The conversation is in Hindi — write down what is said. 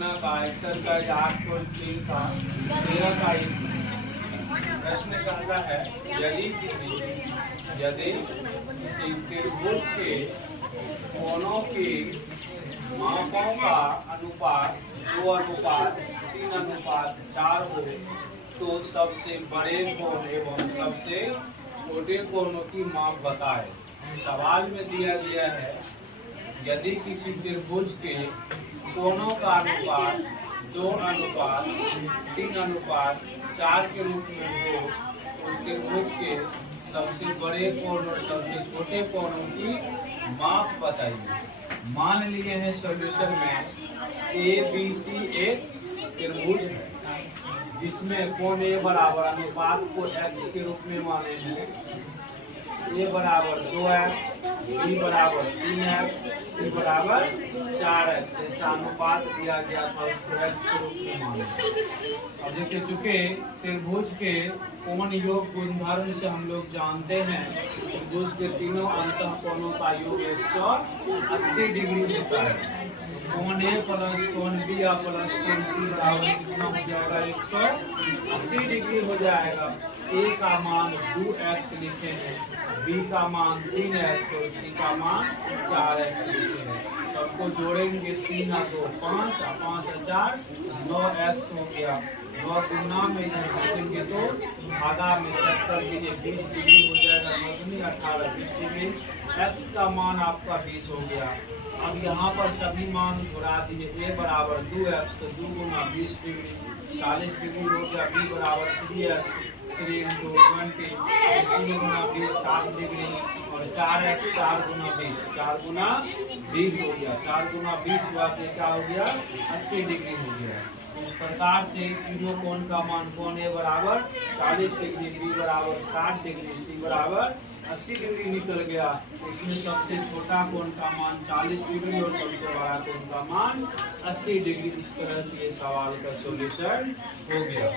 रचना का एक्सरसाइज 8.3 का 13 का एक प्रश्न कहता है यदि किसी त्रिभुज के कोणों के मापों का अनुपात 2:3:4 हो तो सबसे बड़े कोण एवं सबसे छोटे कोणों की माप बताए। सवाल में दिया गया है यदि किसी त्रिभुज के कोणों का अनुपात 2:3:4 के रूप में हो तो उस त्रिभुज के सबसे बड़े कोण और सबसे छोटे कोणों की माप बताइए। मान लिए हैं सॉल्यूशन में ABC एक त्रिभुज है जिसमें कोण A बराबर अनुपात को x के रूप में माने हैं। A बराबर 2x, B बराबर 3x, C बराबर 4x। ऐसा अनुपात दिया गया था उसको x के रूप में माने। अब देखिए चूंकि त्रिभुज के कोण योग गुणधर्म से हम लोग जानते हैं त्रिभुज के तीनों अंतः कोणों का योग 180 डिग्री होता है। कोण A प्लस कोण B प्लस कोण C बराबर कितना हो जाएगा 180 डिग्री हो जाएगा। A का मान 2x लिखे हैं, B का मान 3x और C का मान 4x लिखे हैं। सबको जोड़ेंगे 3 और 2 5 और 5 और 4 9x हो गया। 9 गुना में लिखेंगे तो आधा में 70 दिए 20 डिग्री हो जाएगा। 18 20 डिग्री। x का मान आपका 20 हो गया। अब यहाँ पर सभी मान घुरा दिए। A बराबर 2x तो 2 गुना 20 डिग्री 40 डिग्री हो गया। B बराबर 3x 3 × 20 3 गुना 20 7 डिग्री और 4x 4 गुना 20 4 गुना 20 हो गया। 4 गुना 20 हुआ तो क्या हो गया 80 डिग्री हो गया। इस प्रकार से तीनों कोण का मान कोण A बराबर 40 डिग्री, B बराबर 60 डिग्री, C बराबर 80 डिग्री निकल गया। इसमें सबसे छोटा कोण का मान 40 डिग्री और सबसे बड़ा कोण का मान 80 डिग्री। इस तरह से ये सवाल का सॉल्यूशन हो गया।